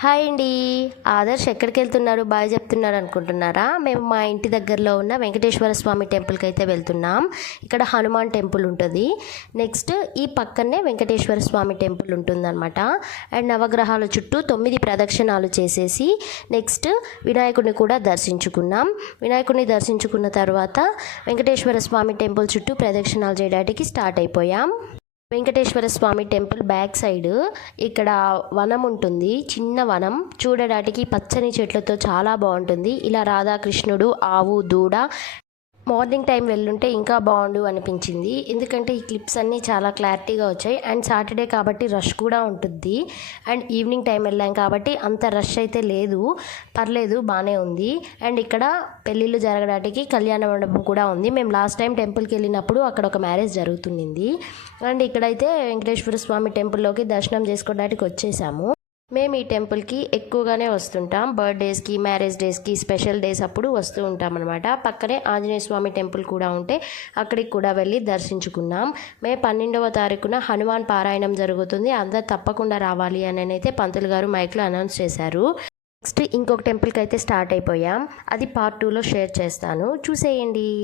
Hi అండి. ఆదర్శ్ ఎక్కడికి వెళ్తున్నారు, బాయ్ చెప్తున్నారు అనుకుంటున్నారా? మేము మా ఇంటి దగ్గరలో ఉన్న వెంకటేశ్వర స్వామి టెంపుల్కి అయితే వెళ్తున్నాం. ఇక్కడ హనుమాన్ టెంపుల్ ఉంటుంది. నెక్స్ట్ ఈ పక్కనే వెంకటేశ్వర స్వామి టెంపుల్ ఉంటుందన్నమాట. అండ్ నవగ్రహాల చుట్టూ 9 ప్రదక్షిణాలు చేసేసి నెక్స్ట్ వినాయకుడిని కూడా దర్శించుకున్నాం. వినాయకుడిని దర్శించుకున్న తర్వాత వెంకటేశ్వర స్వామి టెంపుల్ చుట్టూ ప్రదక్షిణాలు చేయడానికి స్టార్ట్ అయిపోయాం. వెంకటేశ్వర స్వామి టెంపుల్ బ్యాక్ సైడ్ ఇక్కడ వనం ఉంటుంది, చిన్న వనం. చూడడానికి పచ్చని చెట్లతో చాలా బాగుంటుంది. ఇలా రాధాకృష్ణుడు, ఆవు, దూడ. మార్నింగ్ టైం వెళ్ళుంటే ఇంకా బాగుండు అనిపించింది, ఎందుకంటే ఈ క్లిప్స్ అన్నీ చాలా క్లారిటీగా వచ్చాయి. అండ్ సాటర్డే కాబట్టి రష్ కూడా ఉంటుంది. అండ్ ఈవినింగ్ టైం వెళ్ళాం కాబట్టి అంత రష్ అయితే లేదు, పర్లేదు, బాగానే ఉంది. అండ్ ఇక్కడ పెళ్ళిళ్ళు జరగడానికి కళ్యాణ మండపం కూడా ఉంది. మేము లాస్ట్ టైం టెంపుల్కి వెళ్ళినప్పుడు అక్కడ ఒక మ్యారేజ్ జరుగుతుంది. అండ్ ఇక్కడైతే వెంకటేశ్వర స్వామి టెంపుల్లోకి దర్శనం చేసుకోవడానికి వచ్చేసాము. మేము ఈ టెంపుల్కి ఎక్కువగానే వస్తుంటాం. బర్త్డేస్కి, మ్యారేజ్ డేస్కి, స్పెషల్ డేస్ అప్పుడు వస్తూ ఉంటాం అనమాట. పక్కనే ఆంజనేయ స్వామి టెంపుల్ కూడా ఉంటే అక్కడికి కూడా వెళ్ళి దర్శించుకున్నాం. మే 12వ తారీఖున హనుమాన్ పారాయణం జరుగుతుంది, అందరు తప్పకుండా రావాలి అని అయితే పంతులు గారు మైక్లో అనౌన్స్ చేశారు. నెక్స్ట్ ఇంకొక టెంపుల్కి అయితే స్టార్ట్ అయిపోయాం. అది పార్ట్ 2లో షేర్ చేస్తాను, చూసేయండి.